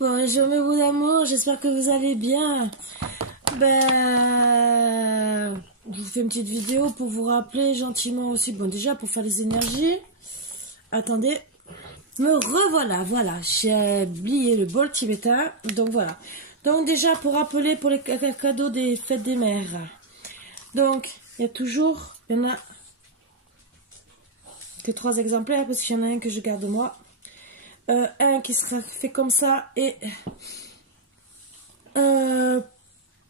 Bonjour mes bouts d'amour, j'espère que vous allez bien. Je vous fais une petite vidéo pour vous rappeler gentiment aussi. Bon, déjà pour faire les énergies. Attendez, me revoilà, voilà. J'ai oublié le bol tibétain, donc voilà. Donc déjà pour rappeler pour les cadeaux des fêtes des mères. Donc il y a toujours, il y en a que 3 exemplaires parce qu'il y en a un que je garde moi. Un qui sera fait comme ça et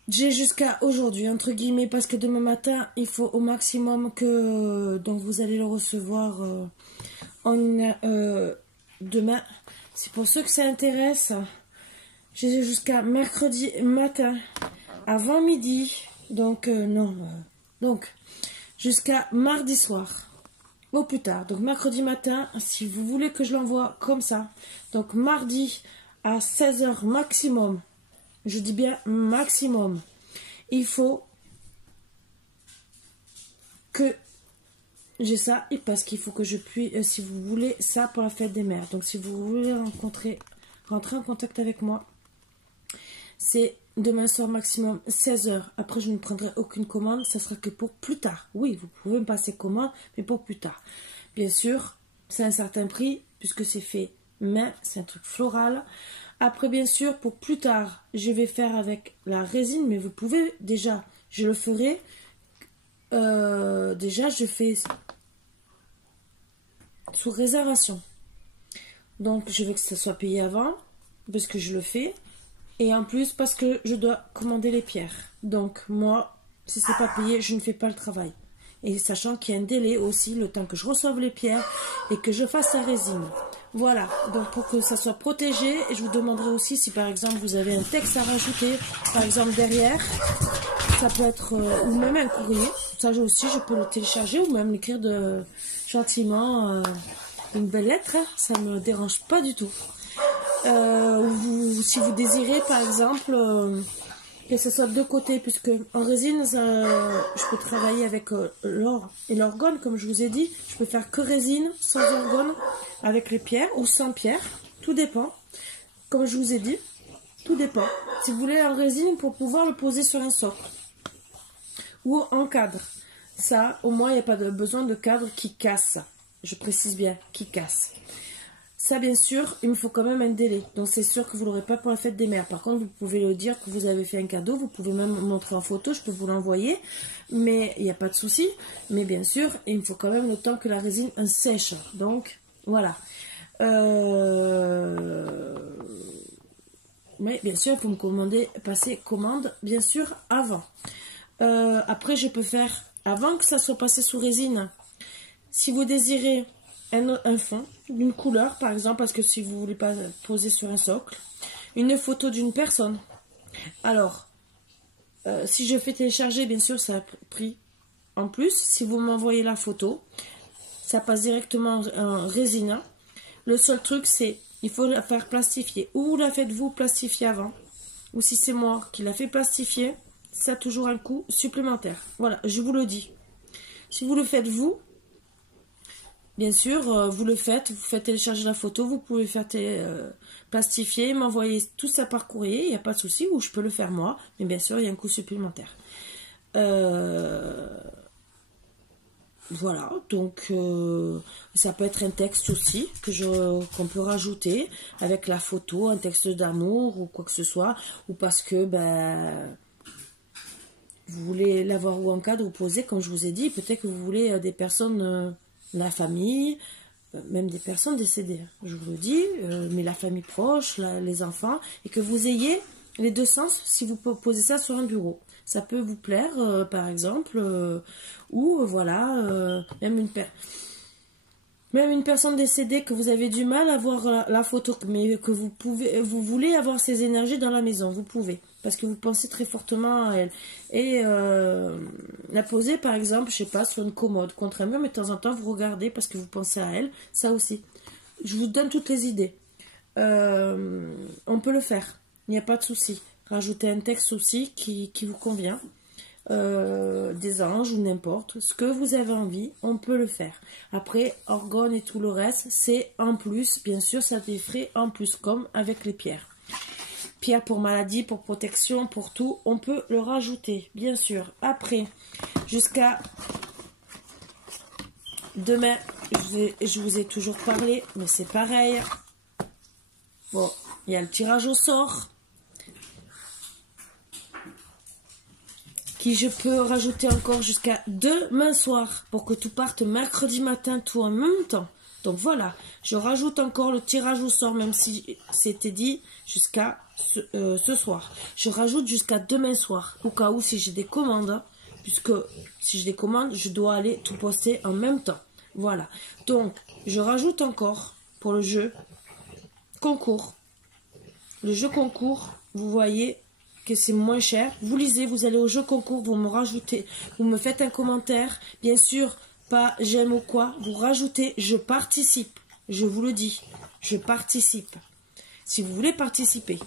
j'ai jusqu'à aujourd'hui entre guillemets parce que demain matin il faut au maximum que donc vous allez le recevoir demain. C'est pour ceux que ça intéresse. J'ai jusqu'à mercredi matin avant midi donc donc jusqu'à mardi soir. Au plus tard, donc mercredi matin, si vous voulez que je l'envoie comme ça, donc mardi à 16 h maximum, je dis bien maximum, il faut que j'ai ça, et parce qu'il faut que je puisse, si vous voulez ça pour la fête des mères, donc si vous voulez rentrer en contact avec moi, c'est demain soir maximum 16 h. Après, je ne prendrai aucune commande. Ça sera que pour plus tard. Oui, vous pouvez me passer commande, mais pour plus tard. Bien sûr, c'est un certain prix, puisque c'est fait main. C'est un truc floral. Après, bien sûr, pour plus tard, je vais faire avec la résine. Mais vous pouvez déjà, je le ferai. Déjà, je fais sous réservation. Donc, je veux que ça soit payé avant, parce que je le fais. Et en plus, parce que je dois commander les pierres. Donc, moi, si c'est pas payé, je ne fais pas le travail. Et sachant qu'il y a un délai aussi, le temps que je reçoive les pierres et que je fasse la résine. Voilà. Donc, pour que ça soit protégé, et je vous demanderai aussi si, par exemple, vous avez un texte à rajouter, par exemple, derrière. Ça peut être, ou même un courrier. Ça aussi, je peux le télécharger ou même l'écrire gentiment une belle lettre. Hein. Ça ne me dérange pas du tout. Si vous désirez par exemple que ce soit de deux côtés, puisque en résine je peux travailler avec l'or et l'orgone comme je vous ai dit. Je peux faire que résine sans orgone avec les pierres ou sans pierres, tout dépend, comme je vous ai dit, tout dépend. Si vous voulez en résine pour pouvoir le poser sur un socle ou en cadre, ça au moins il n'y a pas besoin de cadre qui casse, je précise bien, qui casse. Ça, bien sûr, il me faut quand même un délai. Donc, c'est sûr que vous ne l'aurez pas pour la fête des mères. Par contre, vous pouvez le dire que vous avez fait un cadeau. Vous pouvez même me montrer en photo. Je peux vous l'envoyer. Mais il n'y a pas de souci. Mais bien sûr, il me faut quand même le temps que la résine sèche. Donc, voilà. Mais bien sûr, il faut me passer commande, bien sûr, avant. Après, je peux faire, avant que ça soit passé sous résine, si vous désirez un fond d'une couleur par exemple, parce que si vous voulez pas poser sur un socle, une photo d'une personne, alors si je fais télécharger, bien sûr ça a pris en plus. Si vous m'envoyez la photo, ça passe directement en résine. Le seul truc, c'est il faut la faire plastifier, ou la faites-vous plastifier avant, ou si c'est moi qui la fais plastifier, ça a toujours un coût supplémentaire. Voilà, je vous le dis. Si vous le faites vous, bien sûr, vous faites télécharger la photo, vous pouvez faire plastifier, m'envoyer tout ça par courrier, il n'y a pas de souci, ou je peux le faire moi, mais bien sûr, il y a un coût supplémentaire. Voilà, donc ça peut être un texte aussi qu'on peut rajouter avec la photo, un texte d'amour ou quoi que ce soit, ou parce que vous voulez l'avoir ou en cadre ou posé, comme je vous ai dit, peut-être que vous voulez des personnes... la famille, même des personnes décédées, je vous le dis, mais la famille proche, les enfants, et que vous ayez les deux sens si vous posez ça sur un bureau. Ça peut vous plaire, par exemple, ou voilà, même une personne décédée que vous avez du mal à voir la photo, mais que vous voulez avoir ces énergies dans la maison, vous pouvez, parce que vous pensez très fortement à elle. Et la poser, par exemple, je sais pas, sur une commode, contre un mur, mais de temps en temps, vous regardez parce que vous pensez à elle, ça aussi. Je vous donne toutes les idées. On peut le faire, il n'y a pas de souci. Rajoutez un texte aussi qui vous convient. Des anges ou n'importe ce que vous avez envie, on peut le faire. Après, orgone et tout le reste, c'est en plus, bien sûr, ça a des frais en plus, comme avec les pierres. Pierre pour maladie, pour protection, pour tout, on peut le rajouter, bien sûr. Après, jusqu'à demain, je vous ai toujours parlé, mais c'est pareil. Bon, il y a le tirage au sort. Qui je peux rajouter encore jusqu'à demain soir. Pour que tout parte mercredi matin, tout en même temps. Donc voilà, je rajoute encore le tirage au sort, même si c'était dit jusqu'à ce soir. Je rajoute jusqu'à demain soir, au cas où si j'ai des commandes, puisque si j'ai des commandes, je dois aller tout poster en même temps. Voilà, donc je rajoute encore pour le jeu concours. Le jeu concours, vous voyez que c'est moins cher. Vous lisez, vous allez au jeu concours, vous me rajoutez, vous me faites un commentaire, bien sûr. Pas j'aime ou quoi, vous rajoutez je participe, je vous le dis, je participe. Si vous voulez participer.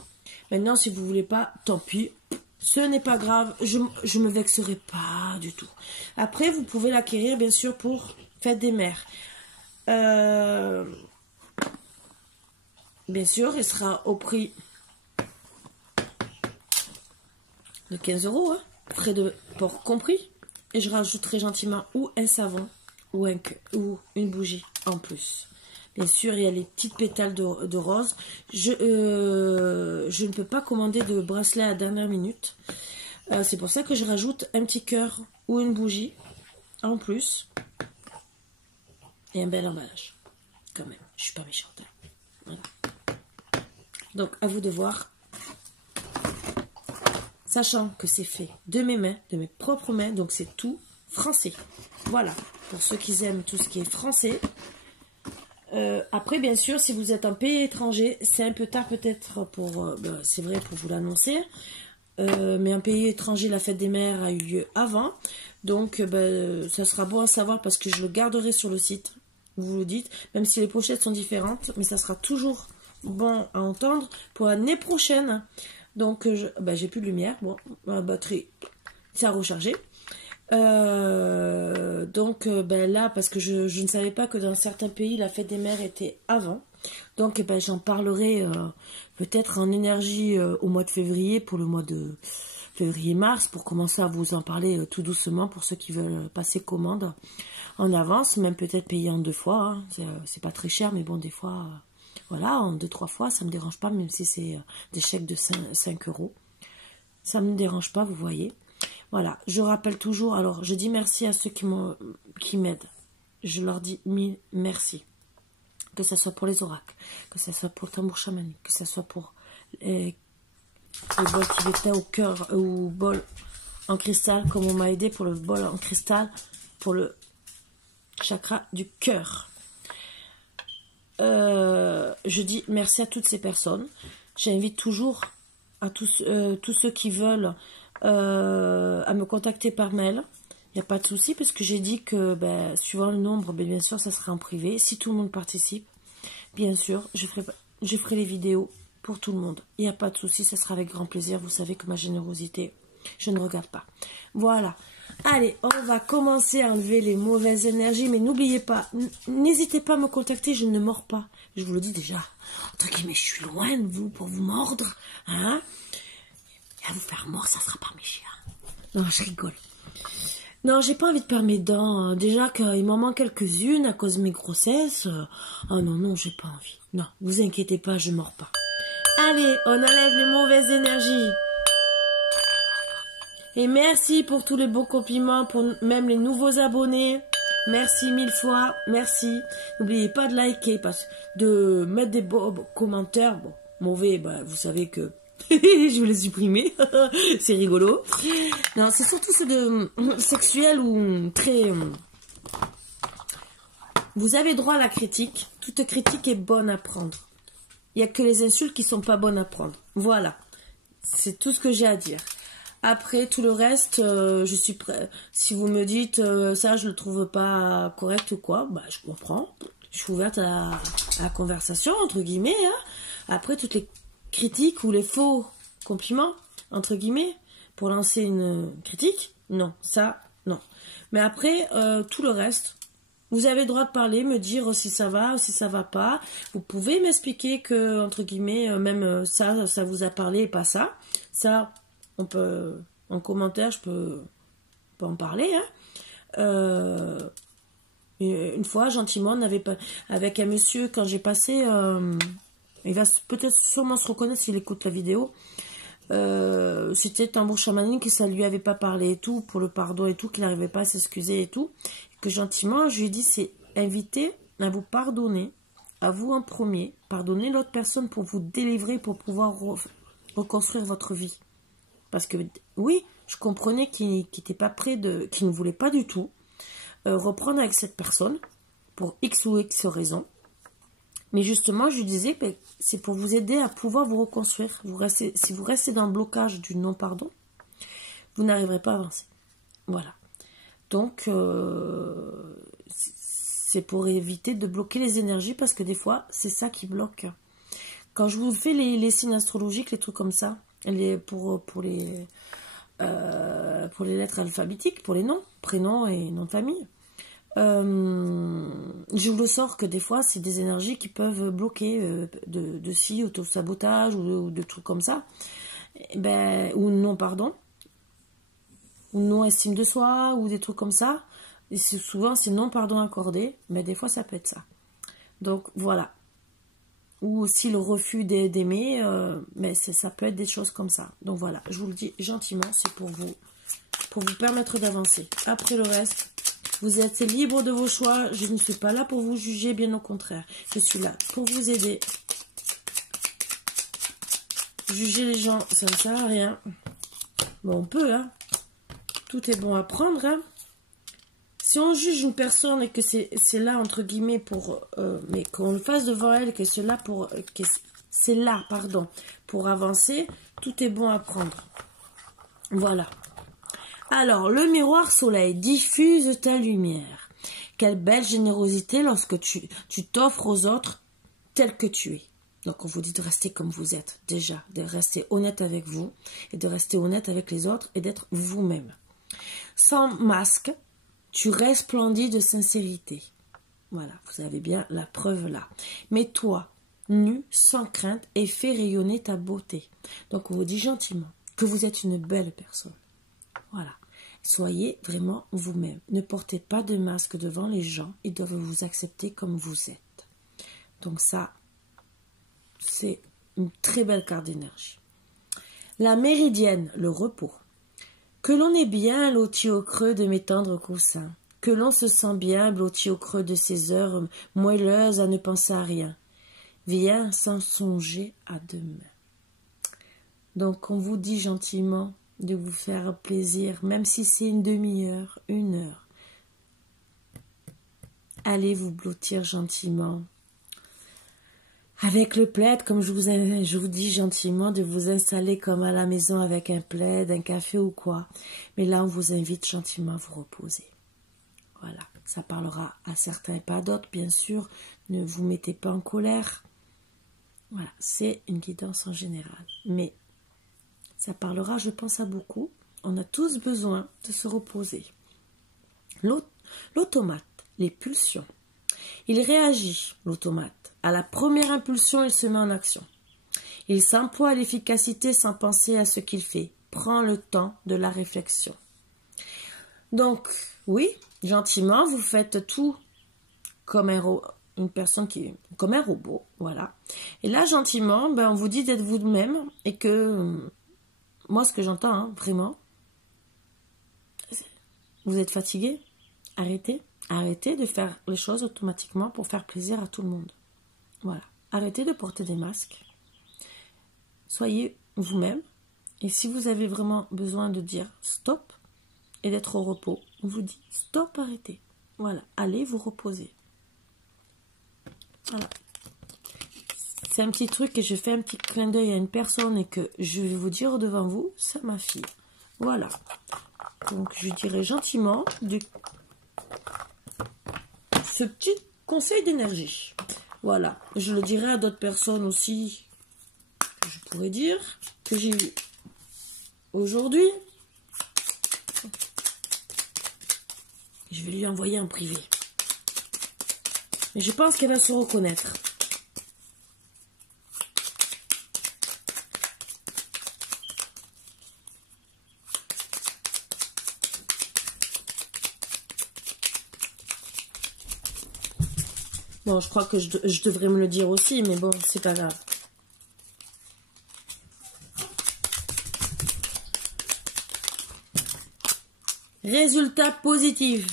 Maintenant, si vous voulez pas, tant pis, ce n'est pas grave, je me vexerai pas du tout. Après, vous pouvez l'acquérir, bien sûr, pour Fête des Mères. Bien sûr, il sera au prix de 15 €, hein, frais de port compris. Et je rajouterai gentiment ou un savon ou une bougie en plus. Bien sûr, il y a les petites pétales de rose. Je ne peux pas commander de bracelet à la dernière minute. C'est pour ça que je rajoute un petit cœur ou une bougie en plus. Et un bel emballage. Quand même, je suis pas méchante. Hein. Voilà. Donc, à vous de voir. Sachant que c'est fait de mes mains, de mes propres mains, donc c'est tout français. Voilà, pour ceux qui aiment tout ce qui est français. Après, bien sûr, si vous êtes en pays étranger, c'est un peu tard peut-être pour... c'est vrai pour vous l'annoncer. Mais en pays étranger, la Fête des Mères a eu lieu avant. Donc, ça sera bon à savoir parce que je le garderai sur le site. Vous le dites, même si les pochettes sont différentes. Mais ça sera toujours bon à entendre pour l'année prochaine. Donc, j'ai plus de lumière. Bon, ma batterie, ça a rechargé. Là, parce que je ne savais pas que dans certains pays, la Fête des Mères était avant. Donc, j'en parlerai peut-être en énergie au mois de février, pour le mois de février-mars, pour commencer à vous en parler tout doucement pour ceux qui veulent passer commande en avance, même peut-être payer en 2 fois. Hein. C'est pas très cher, mais bon, des fois... Voilà, en 2-3 fois, ça ne me dérange pas, même si c'est des chèques de 5 €. Ça ne me dérange pas, vous voyez. Voilà, je rappelle toujours, alors je dis merci à ceux qui m'aident. Je leur dis 1000 merci. Que ce soit pour les oracles, que ce soit pour le tambour chamanique, que ce soit pour les bols tibétains au cœur ou bol en cristal, comme on m'a aidé pour le bol en cristal, pour le chakra du cœur. Je dis merci à toutes ces personnes. J'invite toujours à tous ceux qui veulent à me contacter par mail. Il n'y a pas de souci parce que j'ai dit que suivant le nombre, bien sûr, ça sera en privé. Si tout le monde participe, bien sûr, je ferai les vidéos pour tout le monde. Il n'y a pas de souci, ça sera avec grand plaisir. Vous savez que ma générosité, je ne regarde pas. Voilà. Allez, on va commencer à enlever les mauvaises énergies, mais n'oubliez pas, n'hésitez pas à me contacter, je ne mords pas. Je vous le dis déjà, entre guillemets, je suis loin de vous pour vous mordre, hein. Et à vous faire mordre, ça sera par mes chiens. Non, je rigole. Non, j'ai pas envie de perdre mes dents. Déjà qu'il m'en manque quelques-unes à cause de mes grossesses. Oh non, j'ai pas envie. Non, vous inquiétez pas, je mords pas. Allez, on enlève les mauvaises énergies. Et merci pour tous les beaux compliments, pour même les nouveaux abonnés. Merci 1000 fois, merci. N'oubliez pas de liker, de mettre des beaux commentaires. Bon, mauvais, vous savez que je vais les supprimer. C'est rigolo. Non, c'est surtout ceux de sexuels ou très... Vous avez droit à la critique. Toute critique est bonne à prendre. Il n'y a que les insultes qui sont pas bonnes à prendre. Voilà. C'est tout ce que j'ai à dire. Après, tout le reste, je suis prêt. Si vous me dites, ça, je le trouve pas correct ou quoi, je comprends. Je suis ouverte à la conversation, entre guillemets. Hein. Après, toutes les critiques ou les faux compliments, entre guillemets, pour lancer une critique, non, ça, non. Mais après, tout le reste, Vous avez le droit de parler, me dire si ça va ou si ça va pas. Vous pouvez m'expliquer que, entre guillemets, même ça vous a parlé et pas ça. Ça, on peut, en commentaire, je peux en parler. Hein. Une fois, gentiment, on avait pas, avec un monsieur, quand j'ai passé, il va peut-être sûrement se reconnaître s'il écoute la vidéo. C'était tambour chamanique, que ça lui avait pas parlé et tout, pour le pardon et tout, qu'il n'arrivait pas à s'excuser et tout. Que gentiment, je lui ai dit, c'est inviter à vous pardonner, à vous en premier, pardonner l'autre personne pour vous délivrer, pour pouvoir reconstruire votre vie. Parce que, oui, je comprenais qu'il n'était pas prêt, qu'il ne voulait pas du tout reprendre avec cette personne, pour X ou X raisons. Mais justement, je lui disais que c'est pour vous aider à pouvoir vous reconstruire. Si vous restez dans le blocage du non-pardon, vous n'arriverez pas à avancer. Voilà. Donc, c'est pour éviter de bloquer les énergies, parce que des fois, c'est ça qui bloque. Quand je vous fais les signes astrologiques, les trucs comme ça, pour les lettres alphabétiques, pour les noms, prénoms et noms de famille, je vous le sors que des fois, c'est des énergies qui peuvent bloquer de auto-sabotage ou de trucs comme ça, ou non, pardon, ou non-estime de soi, ou des trucs comme ça. Et souvent, c'est non-pardon accordé, mais des fois, ça peut être ça. Donc, voilà. Ou aussi le refus d'aimer, mais ça peut être des choses comme ça. Donc, voilà, je vous le dis gentiment, c'est pour vous permettre d'avancer. Après le reste, vous êtes libre de vos choix. Je ne suis pas là pour vous juger, bien au contraire. Je suis là pour vous aider. Juger les gens, ça ne sert à rien. Bon, on peut, hein. Tout est bon à prendre, hein. Si on juge une personne et que c'est là, entre guillemets, mais qu'on le fasse devant elle, que c'est là pour avancer, tout est bon à prendre. Voilà. Alors, le miroir soleil diffuse ta lumière. Quelle belle générosité lorsque tu t'offres aux autres tel que tu es. Donc, on vous dit de rester comme vous êtes, déjà, de rester honnête avec vous, et de rester honnête avec les autres, et d'être vous-même. Sans masque, tu resplendis de sincérité. Voilà, vous avez bien la preuve là. Mais toi, nu, sans crainte, et fais rayonner ta beauté. Donc, on vous dit gentiment que vous êtes une belle personne. Voilà. Soyez vraiment vous-même. Ne portez pas de masque devant les gens. Ils doivent vous accepter comme vous êtes. Donc ça, c'est une très belle carte d'énergie. La méridienne, le repos. Que l'on est bien loti au creux de mes tendres coussins. Que l'on se sent bien blotti au creux de ces heures moelleuses à ne penser à rien. Viens sans songer à demain. Donc on vous dit gentiment de vous faire plaisir, même si c'est une demi-heure, 1 heure. Allez vous blottir gentiment. Avec le plaid, comme je vous dis gentiment, de vous installer comme à la maison avec un plaid, un café ou quoi. Mais là, on vous invite gentiment à vous reposer. Voilà, ça parlera à certains, pas d'autres, bien sûr. Ne vous mettez pas en colère. Voilà, c'est une guidance en général. Mais ça parlera, je pense, à beaucoup. On a tous besoin de se reposer. L'automate, les pulsions. Il réagit, l'automate. À la première impulsion, il se met en action. Il s'emploie à l'efficacité sans penser à ce qu'il fait. Prend le temps de la réflexion. Donc, oui, gentiment, vous faites tout comme une personne comme un robot, voilà. Et là, gentiment, on vous dit d'être vous-même et que... Moi, ce que j'entends, hein, vraiment, vous êtes fatigué, arrêtez de faire les choses automatiquement pour faire plaisir à tout le monde. Voilà, arrêtez de porter des masques. Soyez vous-même. Et si vous avez vraiment besoin de dire stop et d'être au repos, on vous dit stop, arrêtez. Voilà, allez vous reposer. Voilà. C'est un petit truc et je fais un petit clin d'œil à une personne et que je vais vous dire devant vous, c'est ma fille. Voilà. Donc, je dirais gentiment ce petit conseil d'énergie. Voilà. Je le dirai à d'autres personnes aussi que je pourrais dire que j'ai eu aujourd'hui. Je vais lui envoyer en privé. Mais je pense qu'elle va se reconnaître. Bon, je crois que je devrais me le dire aussi, mais bon, c'est pas grave. Résultat positif.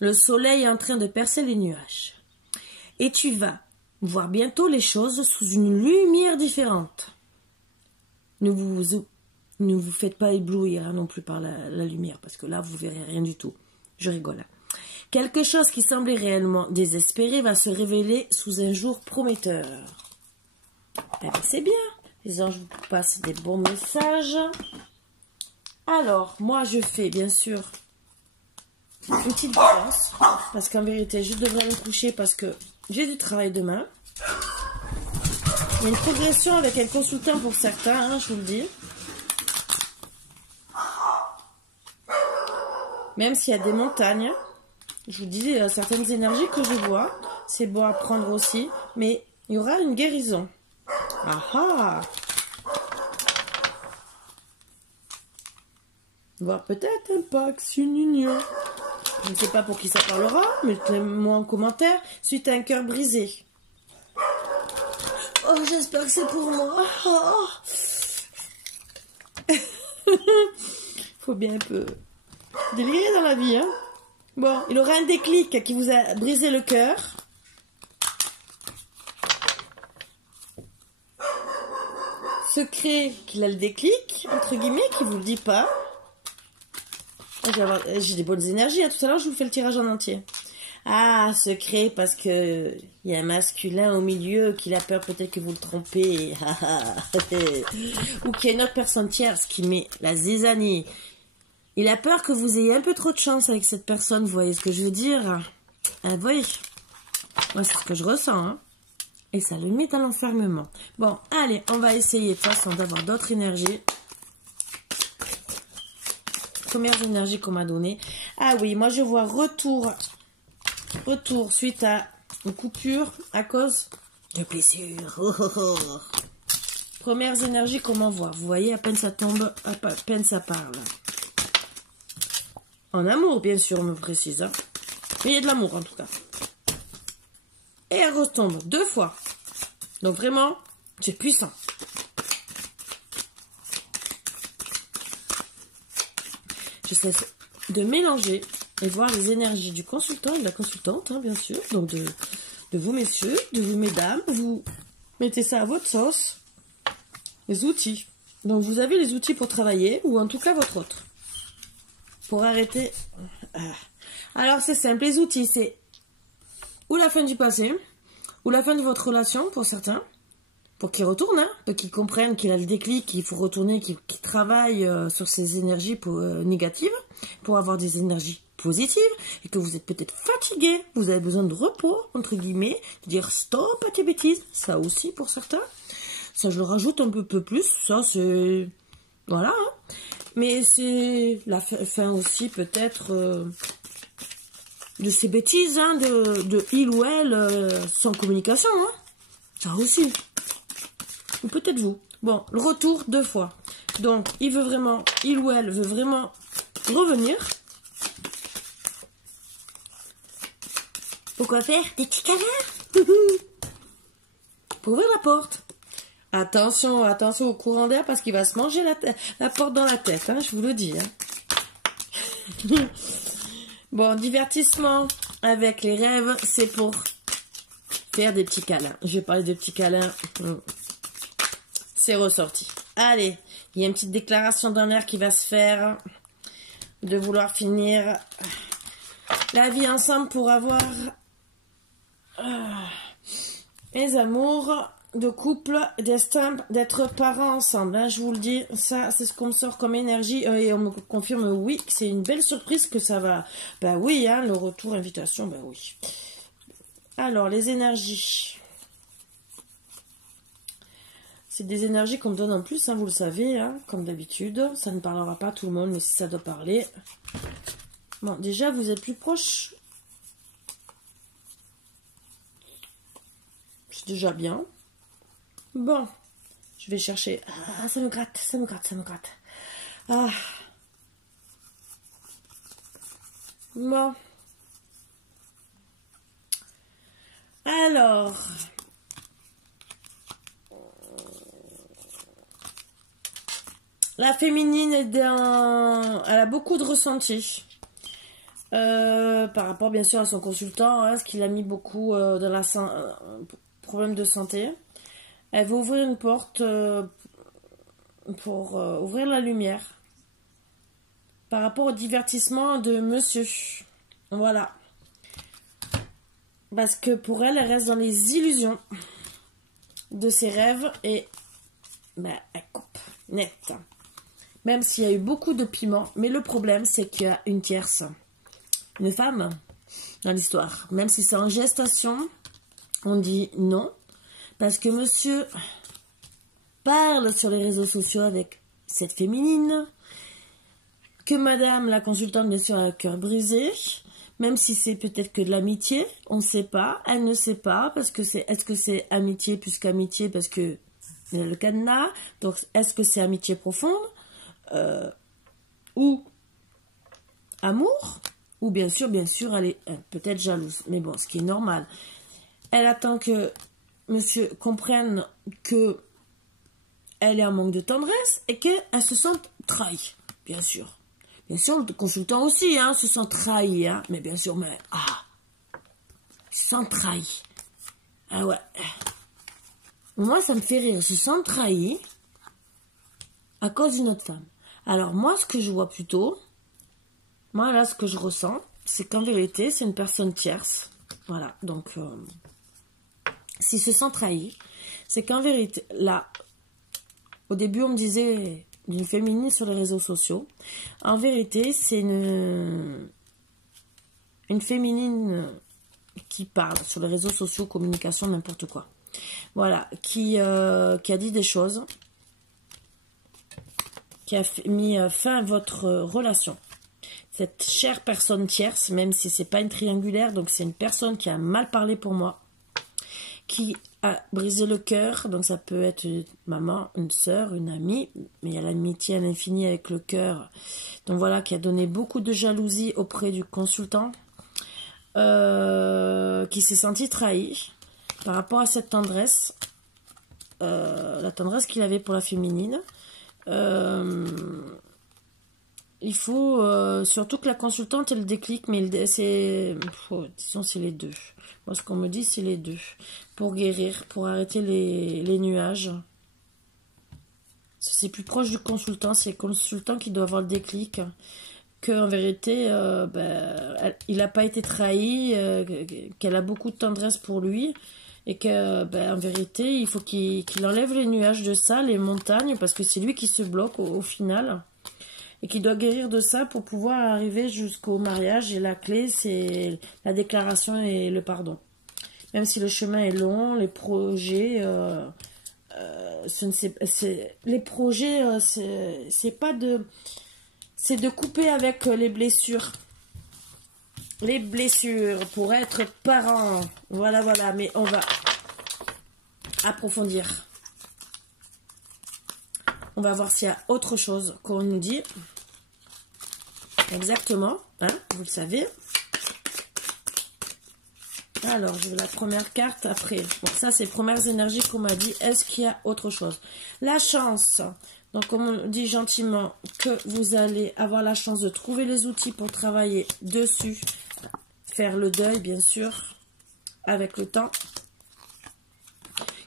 Le soleil est en train de percer les nuages. Et tu vas voir bientôt les choses sous une lumière différente. Ne vous faites pas éblouir non plus par la lumière, parce que là, vous verrez rien du tout. Je rigole. Quelque chose qui semblait réellement désespéré va se révéler sous un jour prometteur. Eh bien, c'est bien. Les anges vous passent des bons messages. Alors, moi, je fais, bien sûr, une petite guidance. Parce qu'en vérité, je devrais me coucher parce que j'ai du travail demain. Il y a une progression avec un consultant pour certains, hein, je vous le dis. Même s'il y a des montagnes. Je vous dis, certaines énergies que je vois, c'est bon à prendre aussi, mais il y aura une guérison. Ah ah! Voire peut-être un Pax, une union. Je ne sais pas pour qui ça parlera, mettez-moi en commentaire suite à un cœur brisé. Oh, j'espère que c'est pour moi. Oh. Faut bien un peu délirer dans la vie, hein. Bon, il aura un déclic qui vous a brisé le cœur. Secret qu'il a le déclic, entre guillemets, qui vous le dit pas. J'ai des bonnes énergies, hein. Tout à l'heure je vous fais le tirage en entier. Ah, secret parce que il y a un masculin au milieu qui a peur peut-être que vous le trompez. Ou qu'il y a une autre personne tierce qui met la zizanie. Il a peur que vous ayez un peu trop de chance avec cette personne, vous voyez ce que je veux dire? Ah, vous voyez, moi c'est ce que je ressens, hein. Et ça le met dans l'enfermement. Bon, allez, on va essayer de toute façon d'avoir d'autres énergies. Première énergie qu'on m'a donnée. Ah oui, moi je vois retour suite à une coupure à cause de blessures. Oh, oh, oh. Premières énergies qu'on m'envoie. Vous voyez, à peine ça tombe, à peine ça parle. En amour, bien sûr, on me précise. Hein. Mais il y a de l'amour, en tout cas. Et elle retombe 2 fois. Donc vraiment, c'est puissant. J'essaie de mélanger et voir les énergies du consultant et de la consultante, hein, bien sûr. Donc de vous, messieurs, de vous, mesdames. Vous mettez ça à votre sauce. Les outils. Donc vous avez les outils pour travailler, ou en tout cas votre autre. Pour arrêter. Alors c'est simple, les outils, c'est ou la fin du passé, ou la fin de votre relation pour certains, pour qu'ils retournent, hein, pour qu'ils comprennent qu'il a le déclic, qu'il faut retourner, qu'il travaille sur ces énergies négatives, pour avoir des énergies positives, et que vous êtes peut-être fatigué, vous avez besoin de repos, entre guillemets, de dire stop à tes bêtises, ça aussi pour certains. Ça je le rajoute un peu plus, ça c'est... Voilà, hein. Mais c'est la fin aussi peut-être de ces bêtises, hein, de il ou elle sans communication, hein. Ça aussi. Ou peut-être vous. Bon, le retour 2 fois. Donc, il ou elle veut vraiment revenir. Pourquoi faire des petits câlins? Pour ouvrir la porte. Attention, attention au courant d'air parce qu'il va se manger la porte dans la tête, hein, je vous le dis. Hein. Bon, divertissement avec les rêves, c'est pour faire des petits câlins. Je vais parler de petits câlins. C'est ressorti. Allez, il y a une petite déclaration dans l'air qui va se faire de vouloir finir la vie ensemble pour avoir les amours de couple, destin, d'être parents ensemble. Hein, je vous le dis, ça, c'est ce qu'on me sort comme énergie. Et on me confirme, oui, que c'est une belle surprise que ça va... Ben oui, hein, le retour, invitation, ben oui. Alors, les énergies. C'est des énergies qu'on me donne en plus, hein, vous le savez, hein, comme d'habitude. Ça ne parlera pas à tout le monde, mais si ça doit parler... Bon, déjà, vous êtes plus proche C'est déjà bien. Bon, je vais chercher. Ah, ça me gratte, ça me gratte, ça me gratte. Ah. Bon. Alors. La féminine est dans... Elle a beaucoup de ressentis. Par rapport bien sûr à son consultant, hein, ce qu'il a mis beaucoup dans la problème de santé. Elle veut ouvrir une porte pour ouvrir la lumière par rapport au divertissement de monsieur. Voilà. Parce que pour elle, elle reste dans les illusions de ses rêves et ben, elle coupe net. Même s'il y a eu beaucoup de piment, mais le problème c'est qu'il y a une tierce. Une femme dans l'histoire. Même si c'est en gestation, on dit non. Parce que monsieur parle sur les réseaux sociaux avec cette féminine. Que madame, la consultante, bien sûr, a le cœur brisé. Même si c'est peut-être que de l'amitié, on ne sait pas. Elle ne sait pas. Parce que c'est, est-ce que c'est amitié plus qu'amitié? Parce que il y a le cadenas. Donc, est-ce que c'est amitié profonde? Ou amour? Ou bien sûr, elle est peut-être jalouse. Mais bon, ce qui est normal. Elle attend que monsieur comprenne que elle est en manque de tendresse et qu'elle se sente trahie. Bien sûr. Bien sûr, le consultant aussi hein, se sent trahi. Hein, mais bien sûr, mais... Ah, il se sent trahi. Ah ouais. Moi, ça me fait rire. Se sent trahi à cause d'une autre femme. Alors, moi, ce que je vois plutôt... Moi, là, ce que je ressens, c'est qu'en vérité, c'est une personne tierce. Voilà, donc, s'il se sent trahi, c'est qu'en vérité, là, au début, on me disait d'une féminine sur les réseaux sociaux. En vérité, c'est une féminine qui parle sur les réseaux sociaux, communication, n'importe quoi. Voilà, qui a dit des choses, qui a mis fin à votre relation. Cette chère personne tierce, même si c'est pas une triangulaire, donc c'est une personne qui a mal parlé pour moi, qui a brisé le cœur, donc ça peut être une maman, une sœur, une amie, mais il y a l'amitié à l'infini avec le cœur, donc voilà, qui a donné beaucoup de jalousie auprès du consultant, qui s'est senti trahi par rapport à cette tendresse, la tendresse qu'il avait pour la féminine. Il faut surtout que la consultante elle déclic, mais disons c'est les deux. Moi ce qu'on me dit c'est les deux. Pour guérir, pour arrêter les nuages. C'est plus proche du consultant, c'est le consultant qui doit avoir le déclic. Qu'en vérité, il n'a pas été trahi, qu'elle a beaucoup de tendresse pour lui. Et que, en vérité, il faut qu'il enlève les nuages de ça, les montagnes, parce que c'est lui qui se bloque au final. Et qui doit guérir de ça pour pouvoir arriver jusqu'au mariage. Et la clé, c'est la déclaration et le pardon. Même si le chemin est long, les projets, les projets, c'est pas de... C'est de couper avec les blessures. Les blessures pour être parent. Voilà, voilà. Mais on va approfondir. On va voir s'il y a autre chose qu'on nous dit. Exactement. Hein, vous le savez. Alors, je veux la première carte après. Bon, ça, c'est les premières énergies qu'on m'a dit. Est-ce qu'il y a autre chose? La chance. Donc, comme on dit gentiment, que vous allez avoir la chance de trouver les outils pour travailler dessus. Faire le deuil, bien sûr, avec le temps.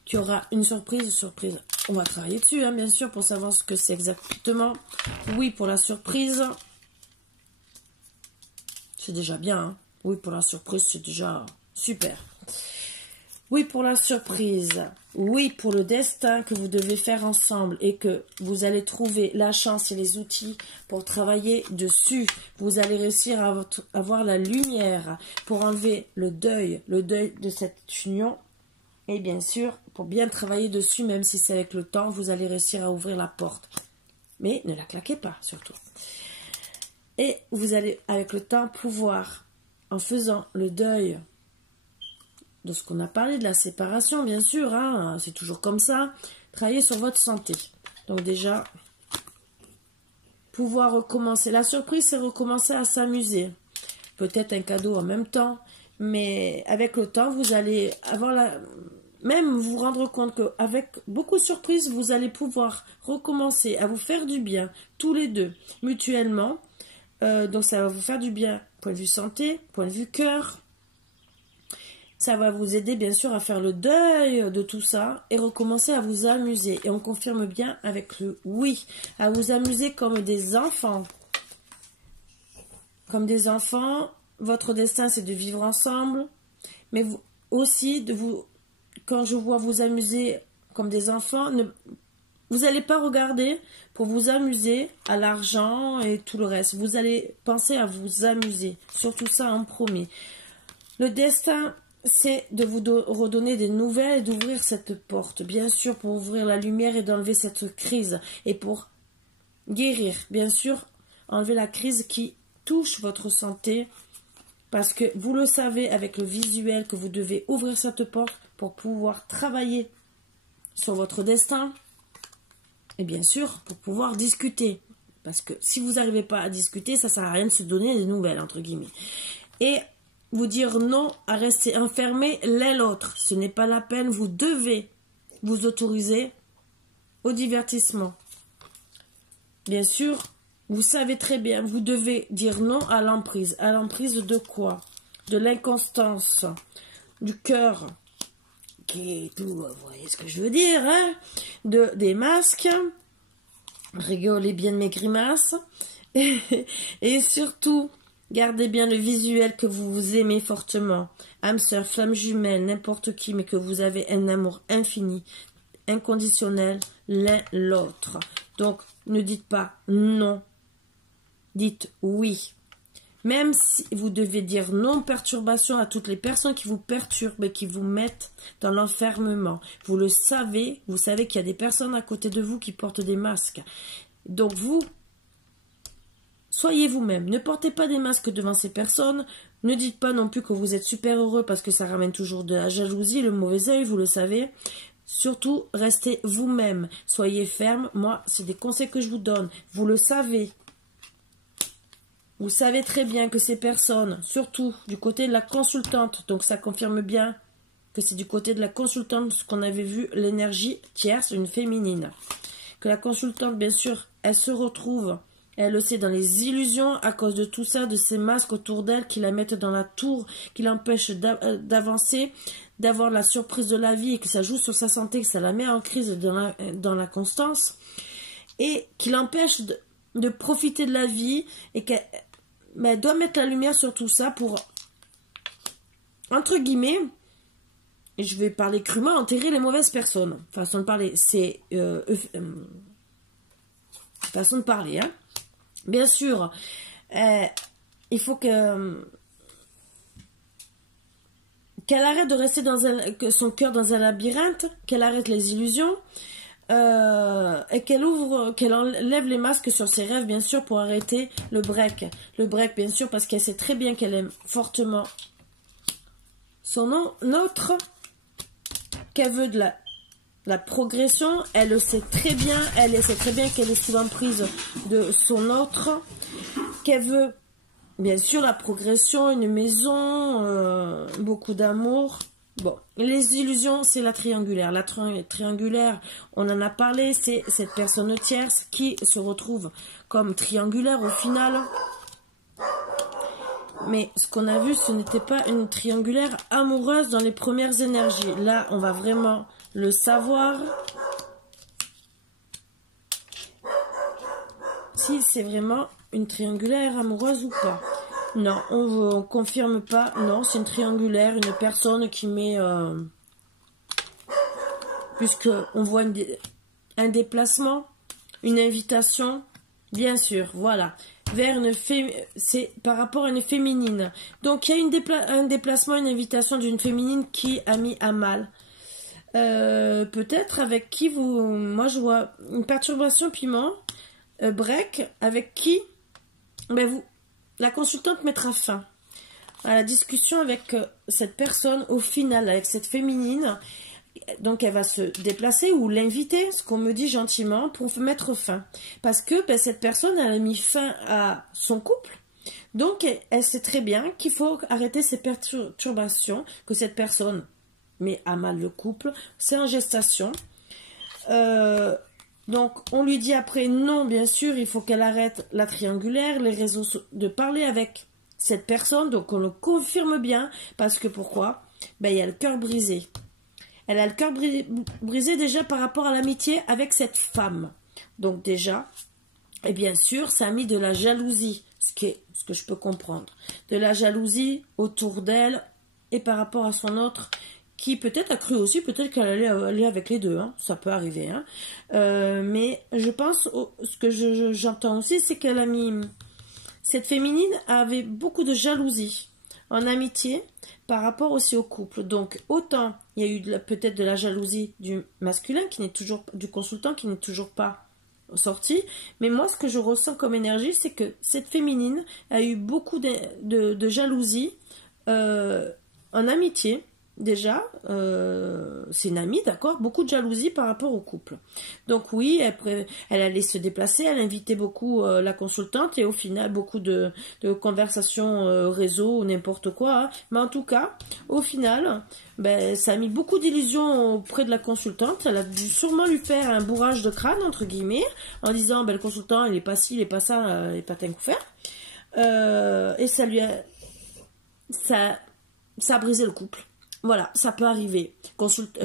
Qu'il y aura une surprise. On va travailler dessus, hein, bien sûr, pour savoir ce que c'est exactement. Oui, pour la surprise. C'est déjà bien. Hein. Oui, pour la surprise, c'est déjà super. Oui, pour la surprise. Oui, pour le destin que vous devez faire ensemble et que vous allez trouver la chance et les outils pour travailler dessus. Vous allez réussir à avoir la lumière pour enlever le deuil de cette union. Et bien sûr, pour bien travailler dessus, même si c'est avec le temps, vous allez réussir à ouvrir la porte. Mais ne la claquez pas, surtout. Et vous allez, avec le temps, pouvoir, en faisant le deuil de ce qu'on a parlé, de la séparation, bien sûr, hein, c'est toujours comme ça. Travailler sur votre santé. Donc déjà, pouvoir recommencer. La surprise, c'est recommencer à s'amuser. Peut-être un cadeau en même temps, mais avec le temps, vous allez avoir même vous rendre compte qu'avec beaucoup de surprises, vous allez pouvoir recommencer à vous faire du bien, tous les deux, mutuellement. Donc ça va vous faire du bien, point de vue santé, point de vue cœur. Ça va vous aider bien sûr à faire le deuil de tout ça et recommencer à vous amuser. Et on confirme bien avec le oui, à vous amuser comme des enfants. Comme des enfants, votre destin c'est de vivre ensemble, mais vous, aussi de vous, quand je vois vous amuser comme des enfants, vous n'allez pas regarder pour vous amuser à l'argent et tout le reste. Vous allez penser à vous amuser, surtout ça en premier. Le destin, c'est de vous redonner des nouvelles et d'ouvrir cette porte, bien sûr, pour ouvrir la lumière et d'enlever cette crise. Et pour guérir, bien sûr, enlever la crise qui touche votre santé. Parce que vous le savez avec le visuel que vous devez ouvrir cette porte pour pouvoir travailler sur votre destin. Et bien sûr, pour pouvoir discuter. Parce que si vous n'arrivez pas à discuter, ça ne sert à rien de se donner des nouvelles, entre guillemets. Et vous dire non à rester enfermé l'un l'autre. Ce n'est pas la peine, vous devez vous autoriser au divertissement. Bien sûr, vous savez très bien, vous devez dire non à l'emprise. À l'emprise de quoi? De l'inconstance, du cœur, qui est tout, vous voyez ce que je veux dire, hein? Des masques, rigolez bien de mes grimaces, et surtout, gardez bien le visuel que vous vous aimez fortement. Âme sœur, flamme jumelle, n'importe qui, mais que vous avez un amour infini, inconditionnel, l'un l'autre. Donc, ne dites pas non. Dites oui. Même si vous devez dire non perturbation à toutes les personnes qui vous perturbent et qui vous mettent dans l'enfermement. Vous le savez, vous savez qu'il y a des personnes à côté de vous qui portent des masques. Donc vous, soyez vous-même. Ne portez pas des masques devant ces personnes. Ne dites pas non plus que vous êtes super heureux parce que ça ramène toujours de la jalousie, le mauvais œil, vous le savez. Surtout, restez vous-même. Soyez ferme. Moi, c'est des conseils que je vous donne. Vous le savez. Vous savez très bien que ces personnes, surtout du côté de la consultante, donc ça confirme bien que c'est du côté de la consultante, ce qu'on avait vu, l'énergie tierce, une féminine. Que la consultante, bien sûr, elle se retrouve, elle le sait, dans les illusions à cause de tout ça, de ces masques autour d'elle qui la mettent dans la tour, qui l'empêchent d'avancer, d'avoir la surprise de la vie et que ça joue sur sa santé, que ça la met en crise dans la constance et qui l'empêche de profiter de la vie et qu'elle doit mettre la lumière sur tout ça pour, entre guillemets, et je vais parler crûment, enterrer les mauvaises personnes. Façon de parler, c'est façon de parler, hein. Bien sûr, il faut qu'elle arrête de rester son cœur dans un labyrinthe, qu'elle arrête les illusions, et qu'elle enlève les masques sur ses rêves, bien sûr, pour arrêter le break. Le break, bien sûr, parce qu'elle sait très bien qu'elle aime fortement son autre, qu'elle veut de la progression. Elle le sait très bien, elle sait très bien qu'elle est sous l'emprise de son autre, qu'elle veut, bien sûr, la progression, une maison, beaucoup d'amour. Bon, les illusions, c'est la triangulaire. La triangulaire, on en a parlé, c'est cette personne tierce qui se retrouve comme triangulaire au final. Mais ce qu'on a vu, ce n'était pas une triangulaire amoureuse dans les premières énergies. Là, on va vraiment le savoir. Si c'est vraiment une triangulaire amoureuse ou pas. Non, on ne confirme pas. Non, c'est une triangulaire, une personne qui met... puisque on voit un déplacement, une invitation, bien sûr, voilà. Vers c'est par rapport à une féminine. Donc, il y a un déplacement, une invitation d'une féminine qui a mis à mal. Peut-être avec qui vous... Moi, je vois une perturbation piment, break, avec qui... Ben, la consultante mettra fin à la discussion avec cette personne, au final, avec cette féminine, donc elle va se déplacer ou l'inviter, ce qu'on me dit gentiment, pour mettre fin. Parce que ben, cette personne, elle a mis fin à son couple. Donc, elle sait très bien qu'il faut arrêter ces perturbations, que cette personne met à mal le couple. C'est en gestation. Donc, on lui dit après, non, bien sûr, il faut qu'elle arrête la triangulaire, les réseaux, de parler avec cette personne. Donc, on le confirme bien. Parce que pourquoi? Ben, il y a le cœur brisé. Elle a le cœur brisé déjà par rapport à l'amitié avec cette femme. Donc, déjà, et bien sûr, ça a mis de la jalousie. Ce que je peux comprendre. De la jalousie autour d'elle et par rapport à son autre qui peut-être a cru aussi, peut-être qu'elle allait aller avec les deux, hein, ça peut arriver. Hein. Mais je pense, ce que j'entends aussi, c'est qu'elle a mis... Cette féminine avait beaucoup de jalousie en amitié par rapport aussi au couple. Donc autant il y a eu peut-être de la jalousie du masculin, qui n'est toujours du consultant, qui n'est toujours pas sorti, mais moi ce que je ressens comme énergie, c'est que cette féminine a eu beaucoup de jalousie en amitié déjà, c'est une amie, d'accord, beaucoup de jalousie par rapport au couple. Donc oui, elle allait se déplacer, elle invitait beaucoup la consultante et au final beaucoup de conversations réseau ou n'importe quoi, hein. Mais en tout cas, au final, ben, ça a mis beaucoup d'illusions auprès de la consultante. Elle a dû sûrement lui faire un bourrage de crâne, entre guillemets, en disant, ben, le consultant, il est pas ci, il est pas ça, il est pas tain coup faire. Et ça lui a... Ça a brisé le couple. Voilà, ça peut arriver.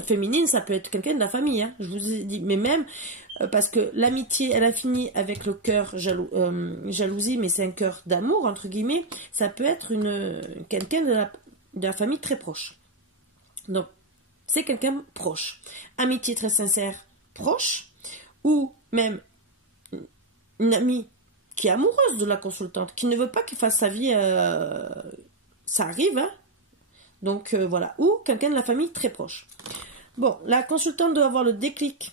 Féminine, ça peut être quelqu'un de la famille, hein, je vous ai dit. Mais même, parce que l'amitié, elle a fini avec le cœur jalousie, mais c'est un cœur d'amour, entre guillemets. Ça peut être quelqu'un de la famille très proche. Donc, c'est quelqu'un proche. Amitié très sincère, proche. Ou même une amie qui est amoureuse de la consultante, qui ne veut pas qu'il fasse sa vie... ça arrive, hein. Donc voilà, ou quelqu'un de la famille très proche. Bon, la consultante doit avoir le déclic,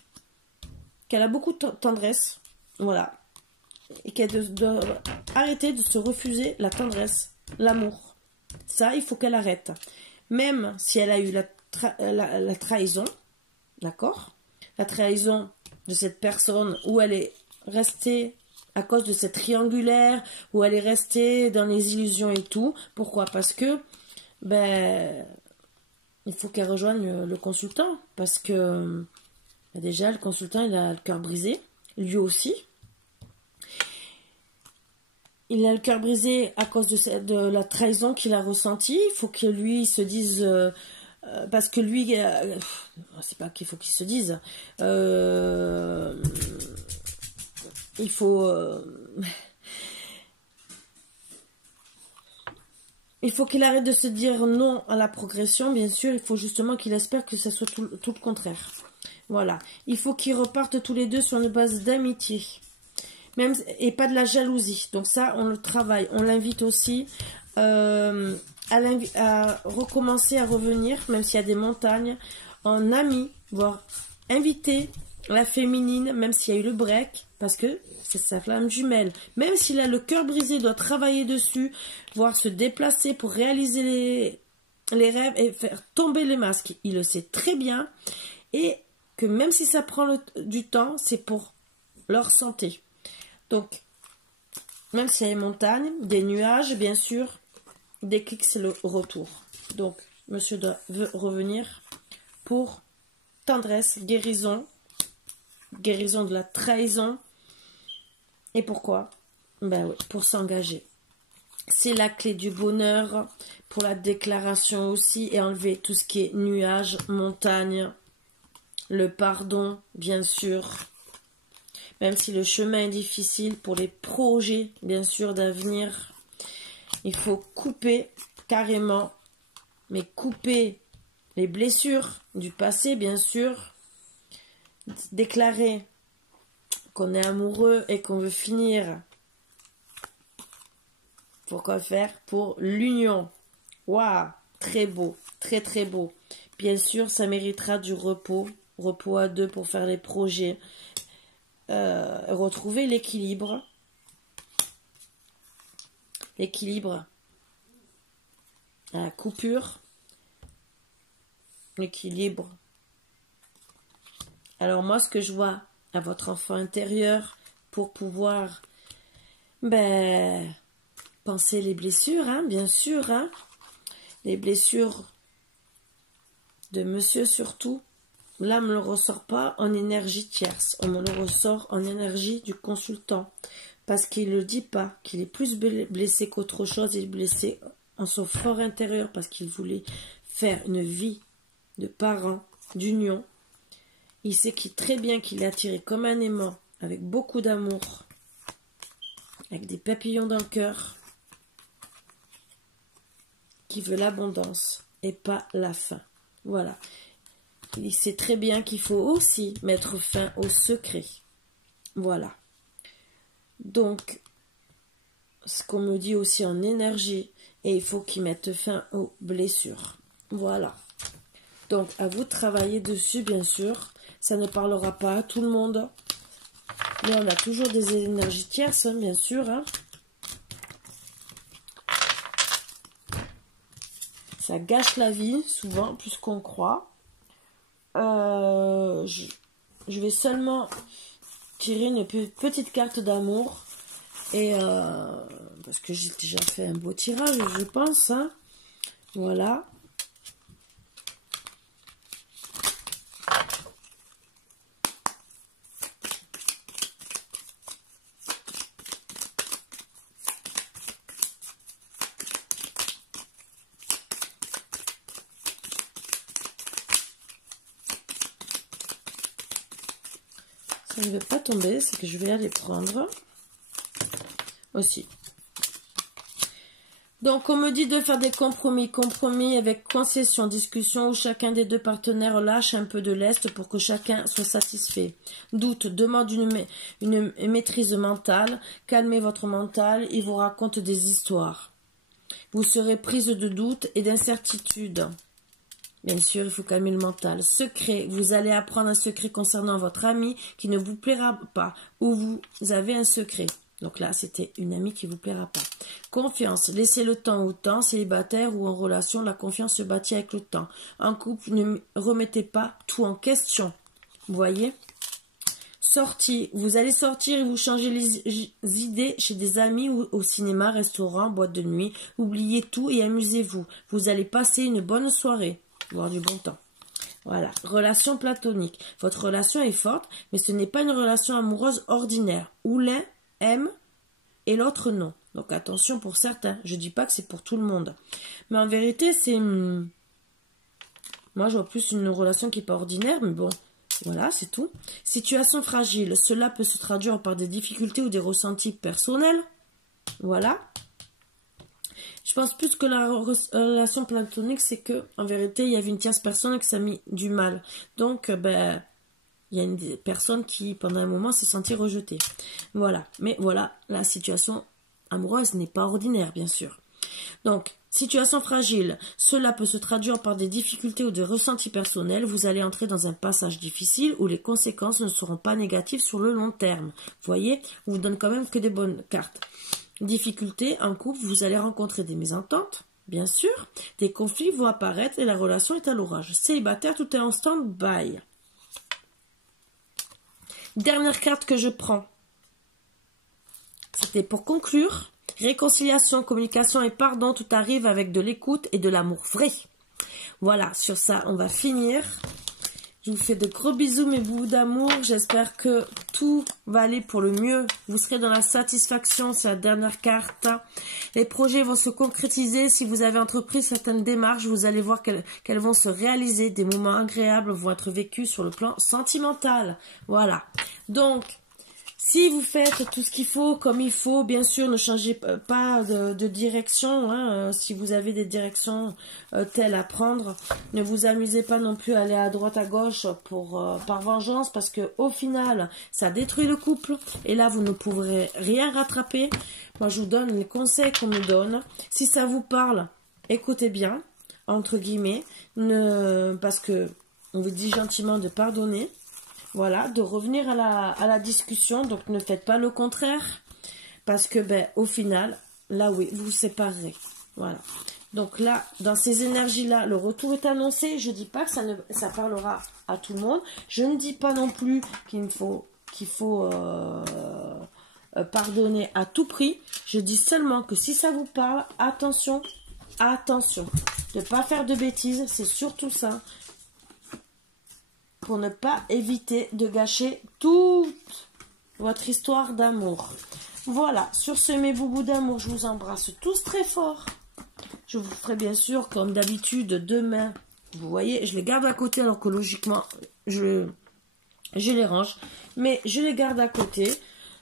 qu'elle a beaucoup de tendresse, voilà, et qu'elle doit arrêter de se refuser la tendresse, l'amour. Ça, il faut qu'elle arrête. Même si elle a eu la trahison, d'accord? La trahison de cette personne où elle est restée à cause de cette triangulaire, où elle est restée dans les illusions et tout. Pourquoi? Parce que ben, il faut qu'elle rejoigne le consultant, parce que ben déjà le consultant il a le cœur brisé, lui aussi. Il a le cœur brisé à cause de la trahison qu'il a ressentie. Il faut que lui se dise, parce que lui, c'est pas qu'il faut qu'il se dise, il faut... Il faut qu'il arrête de se dire non à la progression, bien sûr. Il faut justement qu'il espère que ça soit tout le contraire. Voilà. Il faut qu'ils repartent tous les deux sur une base d'amitié. Même, et pas de la jalousie. Donc ça, on le travaille. On l'invite aussi à recommencer à revenir, même s'il y a des montagnes, en ami, voire inviter la féminine, même s'il y a eu le break, parce que c'est sa flamme jumelle. Même s'il a le cœur brisé, il doit travailler dessus, voire se déplacer pour réaliser les rêves et faire tomber les masques. Il le sait très bien. Et que même si ça prend du temps, c'est pour leur santé. Donc, même s'il y a des montagnes, des nuages, bien sûr, dès que c'est le retour. Donc, monsieur veut revenir pour tendresse, guérison de la trahison. Et pourquoi? Ben oui, pour s'engager. C'est la clé du bonheur, pour la déclaration aussi, et enlever tout ce qui est nuages, montagnes, le pardon, bien sûr. Même si le chemin est difficile, pour les projets, bien sûr, d'avenir, il faut couper carrément, mais couper les blessures du passé, bien sûr, déclarer qu'on est amoureux et qu'on veut finir. Pourquoi faire? Pour l'union. Waouh, très beau, très très beau. Bien sûr, ça méritera du repos à deux pour faire les projets. Retrouver l'équilibre. L'équilibre. La coupure. l'équilibre. Alors moi, ce que je vois à votre enfant intérieur pour pouvoir penser les blessures, hein, bien sûr, hein, les blessures de monsieur surtout. Là, on ne me le ressort pas en énergie tierce, on me le ressort en énergie du consultant. Parce qu'il ne le dit pas, qu'il est plus blessé qu'autre chose, il est blessé en son fort intérieur parce qu'il voulait faire une vie de parents, d'union. Il sait très bien qu'il est attiré comme un aimant, avec beaucoup d'amour, avec des papillons dans le cœur, qui veut l'abondance et pas la faim. Voilà. Il sait très bien qu'il faut aussi mettre fin au secret. Voilà. Donc, ce qu'on me dit aussi en énergie, et il faut qu'il mette fin aux blessures. Voilà. Donc, à vous de travailler dessus, bien sûr. Ça ne parlera pas à tout le monde. Mais on a toujours des énergies tierces, hein, bien sûr. Hein. Ça gâche la vie, souvent, plus qu'on croit. Je vais seulement tirer une petite carte d'amour. Et parce que j'ai déjà fait un beau tirage, je pense. Hein. Voilà. Ça ne veut pas tomber, c'est que je vais aller prendre aussi. Donc, on me dit de faire des compromis avec concession, discussion où chacun des deux partenaires lâche un peu de lest pour que chacun soit satisfait. Doute, demande une maîtrise mentale, calmez votre mental, il vous raconte des histoires. Vous serez prise de doute et d'incertitude. Bien sûr, il faut calmer le mental. Secret, vous allez apprendre un secret concernant votre ami qui ne vous plaira pas, ou vous avez un secret. Donc là, c'était une amie qui ne vous plaira pas. Confiance, laissez le temps au temps, célibataire ou en relation, la confiance se bâtit avec le temps. En couple, ne remettez pas tout en question. Vous voyez ? Sortie, vous allez sortir et vous changer les idées chez des amis ou au cinéma, restaurant, boîte de nuit. Oubliez tout et amusez-vous. Vous allez passer une bonne soirée. Avoir du bon temps. Voilà. Relation platonique. Votre relation est forte, mais ce n'est pas une relation amoureuse ordinaire, où l'un aime et l'autre non. Donc attention pour certains. Je ne dis pas que c'est pour tout le monde. Mais en vérité, c'est... Moi, je vois plus une relation qui n'est pas ordinaire, mais bon, voilà, c'est tout. Situation fragile. Cela peut se traduire par des difficultés ou des ressentis personnels. Voilà. Je pense plus que la relation platonique, c'est que en vérité, il y avait une tierce personne qui s'est mis du mal. Donc, il y a une personne qui, pendant un moment, s'est sentie rejetée. Voilà. Mais voilà, la situation amoureuse n'est pas ordinaire, bien sûr. Donc, situation fragile. Cela peut se traduire par des difficultés ou des ressentis personnels. Vous allez entrer dans un passage difficile où les conséquences ne seront pas négatives sur le long terme. Vous voyez, on vous donne quand même que des bonnes cartes. Difficultés en couple, vous allez rencontrer des mésententes, bien sûr. Des conflits vont apparaître et la relation est à l'orage. Célibataire, tout est en stand-by. Dernière carte que je prends. C'était pour conclure. Réconciliation, communication et pardon, tout arrive avec de l'écoute et de l'amour vrai. Voilà, sur ça, on va finir. Je vous fais de gros bisous, mes bouts d'amour. J'espère que tout va aller pour le mieux. Vous serez dans la satisfaction, c'est la dernière carte. Les projets vont se concrétiser. Si vous avez entrepris certaines démarches, vous allez voir qu'elles vont se réaliser. Des moments agréables vont être vécus sur le plan sentimental. Voilà. Donc, si vous faites tout ce qu'il faut, comme il faut, bien sûr, ne changez pas de direction. Hein, si vous avez des directions telles à prendre, ne vous amusez pas non plus à aller à droite, à gauche par vengeance, parce que au final, ça détruit le couple. Et là, vous ne pourrez rien rattraper. Moi, je vous donne les conseils qu'on me donne. Si ça vous parle, écoutez bien, entre guillemets, parce que on vous dit gentiment de pardonner. Voilà, de revenir à la discussion. Donc, ne faites pas le contraire. Parce que, au final, là, oui, vous vous séparerez. Voilà. Donc là, dans ces énergies-là, le retour est annoncé. Je ne dis pas que ça parlera à tout le monde. Je ne dis pas non plus qu'il faut pardonner à tout prix. Je dis seulement que si ça vous parle, attention, attention. De ne pas faire de bêtises, c'est surtout ça. Pour ne pas éviter de gâcher toute votre histoire d'amour. Voilà, sur ce mes boubous d'amour, je vous embrasse tous très fort. Je vous ferai bien sûr, comme d'habitude, demain. Vous voyez, je les garde à côté alors que logiquement, je les range. Mais je les garde à côté.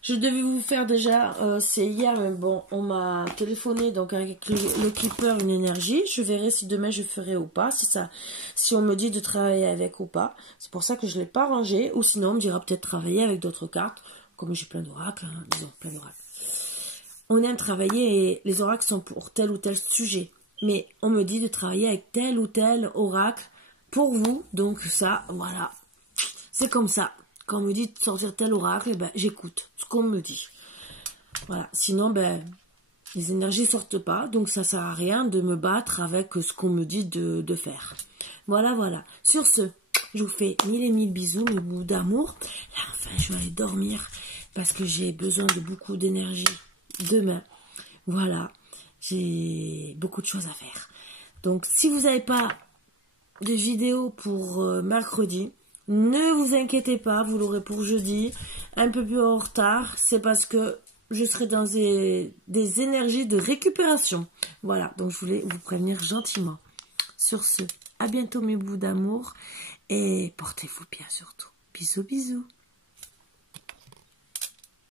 Je devais vous faire déjà, c'est hier, mais bon, on m'a téléphoné, donc avec le clipper, une énergie. Je verrai si demain je ferai ou pas, si on me dit de travailler avec ou pas. C'est pour ça que je ne l'ai pas rangé. Ou sinon, on me dira peut-être travailler avec d'autres cartes. Comme j'ai plein d'oracles, hein, disons, plein d'oracles. On aime travailler et les oracles sont pour tel ou tel sujet. Mais on me dit de travailler avec tel ou tel oracle pour vous. Donc ça, voilà. C'est comme ça. Quand on me dit de sortir tel oracle, ben, j'écoute ce qu'on me dit. Voilà. Sinon, ben, les énergies ne sortent pas. Donc ça ne sert à rien de me battre avec ce qu'on me dit de faire. Voilà, voilà. Sur ce, je vous fais 1000 et 1000 bisous, mes bouts d'amour. Là, enfin, je vais aller dormir parce que j'ai besoin de beaucoup d'énergie demain. Voilà. J'ai beaucoup de choses à faire. Donc, si vous n'avez pas de vidéo pour mercredi, ne vous inquiétez pas, vous l'aurez pour jeudi. Un peu plus en retard, c'est parce que je serai dans des énergies de récupération. Voilà, donc je voulais vous prévenir gentiment. Sur ce, à bientôt mes bouts d'amour et portez-vous bien surtout. Bisous, bisous.